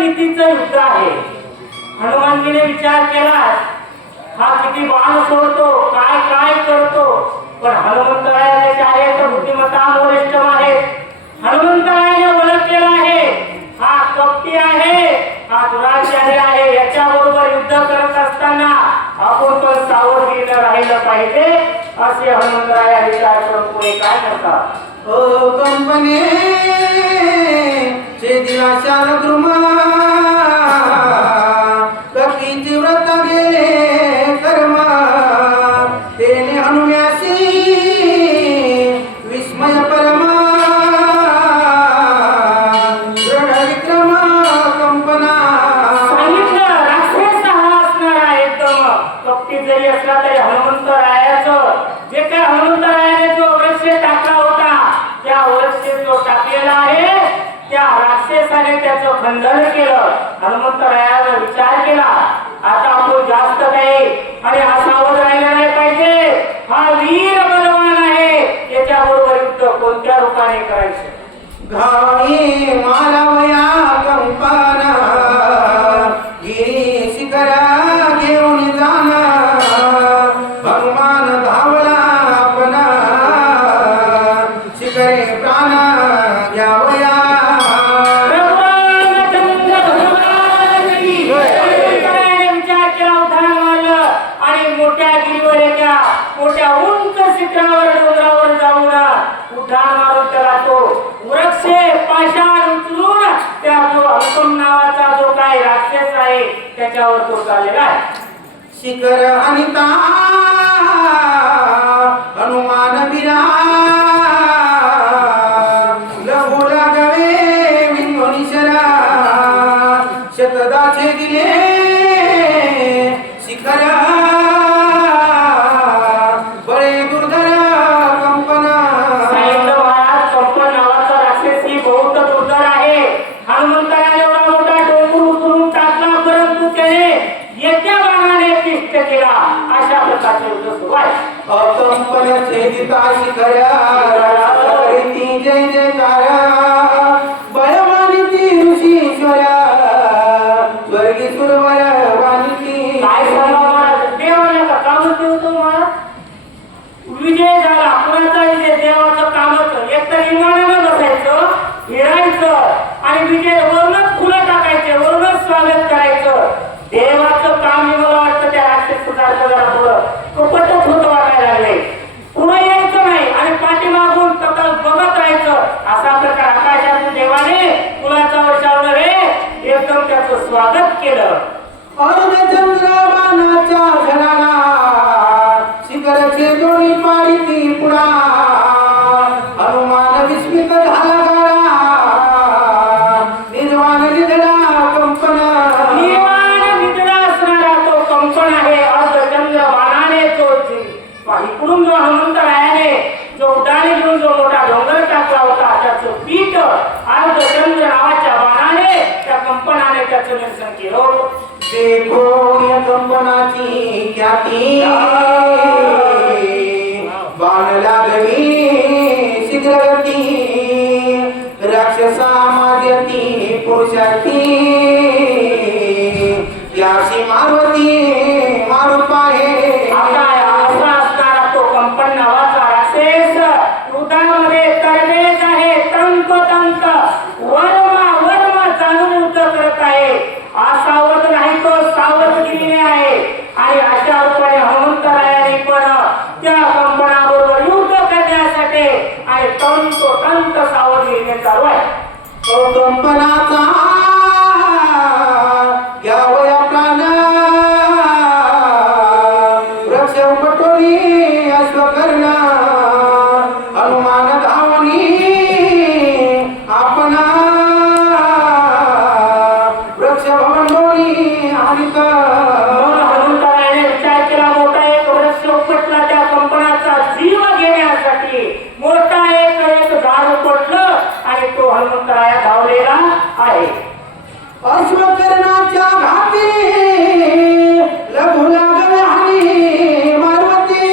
नीतीचं युद्ध आहे. हनुमानजीने विचार केला, हा किती बाण सोडतो, काय काय करतो, पण हनुमंतरायाचे कार्य बुद्धिमत्ता वरिष्ठ आहे. हनुमंतरायाने ओळखलेला आहे, हा कपटी आहे, हा दुराचारी आहे. याच्याबरोबर युद्ध करत असताना आपण पण सावधगिरीने राहिलं पाहिजे, असे हनुमंतराया विचार करून पुढे काय करतात. ओ कंपने चे दिलाशाल द्रुमा ककीची व्रत गेले कर्मा तेने हनुम्यासी विस्मय परमा दृढ विक्रम कंपना. सांगितलं राक्षस हा असणारा एकदम कपटी जरी असला तरी हनुमंतरायाचं जे काय हनुमंतरायाने जो वृक्ष टाकला होता, त्या वृक्ष जो टाकलेला आहे त्या राक्षसाने त्याचं खंडन केलं. हनुमंतरायाने विचार केला, आता आपण जास्त काही आणि असावध राहिला नाही पाहिजे. हा वीर बलवान आहे, याच्याबरोबर युद्ध कोणत्या रूपाने करायचं. घाई मालावया कंपना गिरी शिखरा घेऊन जाना हनुमान धावला आपणा शिखरे प्राण घ्यावया. विचार केला, उधाण मारलं आणि मोठ्या गिरीवर एका मोठ्या उंच शिखरावर डोंगरावर जाऊन उधाण मारून त्याला तो वृक्ष पाषाण उचलून त्या जो हनुम नावाचा जो काय राक्षस आहे त्याच्यावर तो चाललेला आहे. शिखर अनिता हनुमान बिरा लघु लागवे विंगोनिशरा शतदाचे दिले शिखर बळे दुर्धर कंपना. साहित्य महाराज कंपन नावाचा राक्षस ही बहुत दुर्धर आहे. हनुमंताने एवढा मोठा डोंगर उचलून टाकला, परंतु त्याने एका बाणाने पिष्ट केला. अशा प्रकारचे युद्ध सुरू आहे. कंपन्याचे गीता शिखया रीती जय जयकारा बळवानिती ऋषीश्वरा स्वर्गी सुरवर वानिती. काय सांगावं, देवाने का कामच ठेवतो महाराज. विजय झाला, कुणाचा विजय, देवाचं कामच. एक तर विमानानं बसायचं, फिरायचं आणि विजय वरूनच फुलं टाकायचे, वरूनच स्वागत करायचं. देवाचं काम हे मला वाटतं त्या राक्षसासारखं जरा थोडं कपटच होतं वाटायला लागले. पुन्हा यायचं नाही आणि पाठीमागून तकल बघत राहायचं. असा प्रकार आकाशातून देवाने फुलाचा वर्षावलं रे एकदम त्याचं स्वागत केलं. अरुण चंद्र बाणाच्या झराला शिखरचे दोन्ही पाडीती पुढा हनुमान विस्मित झाला गाडा निर्वाण निधडा कंपना. निर्वाण निधडा असणारा तो कंपन आहे. अर्धचंद्र बाणाने तो इकडून जो हनुमंतरायाने जो उड्डाणे घेऊन जो मोठा डोंगर टाकला होता त्याचं पीठ अर्धचंद्र नावाच्या बाणाने त्या कंपनाने त्याचं निरसन केलं होतं. देखो या कंपनाची ख्याती बाण लागली शीघ्र गती राक्षसा मार्गती पुरुषार्थी याशी मारुती मारू पाहे. आता असा असणारा तो कंपन नावाचा राक्षस उदामध्ये तरबेज आहे, तंतोतंत वर्मा वर्मा जाणून युद्ध करत आहे. असावध नाही तो सावधगिरीने आहे आणि अशा रूपाने हनुमंतरायाने पण त्या कंपनाबरोबर युद्ध करण्यासाठी आणि तंतोतंत सावधगिरीने चालू आहे. तो कंपनाचा घ्यावया प्राण वृक्ष उपटोली अश्वकर्ण हनुमान धावनी आपणा वृक्ष भवंडोली आणि हनुमंतरायाने विचार केला, मोठा एक वृक्ष उपटला त्या कंपनाचा जीव घेण्यासाठी. मोठा एक झाड उपटलं आणि तो हनुमंतराया धावलेला आहे. अश्वकर्णाच्या घाती लघु लागवे हानी मारुती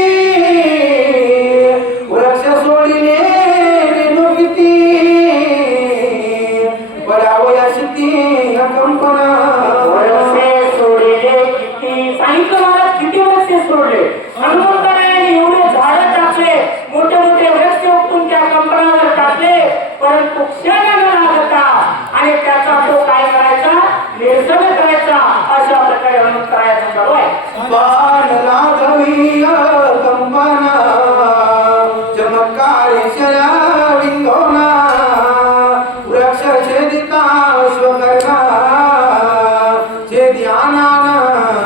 वृक्ष सोडिले रेणुकिती बळावया शिती कंपना वर्षे सोडले किती सांगितलं मला किती वर्षे सोडले हनुमंतरायाने एवढे झाडं टाकले मोठे मोठे वृक्ष उपटून त्या कंपनावर टाकले परंतु क्षण न लागता आणि त्याचा तो काय करायचा निरसन करायचा अशा प्रकारे हनुमंतरायाचं चालू आहे बाण लागवी कंपना चमत्कार शया विंगोना वृक्ष छेदिता अश्वकर्णा छेद्यानान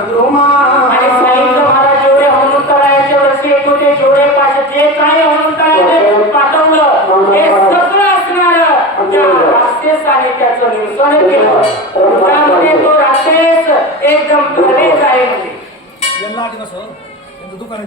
द्रुमा आणि सांगितलं मला जेवढे हनुमंतरायाचे वर्षे येत होते जेवढे पाहिजे जे काय हनुमंतरायाने पाठवलं हे सगळं असणार त्या राक्षसाने त्याचं निरसन केलं त्यामध्ये तो राक्षस एकदम भरलेच आहे म्हणजे यांना आधी नसं त्यांचं दुकान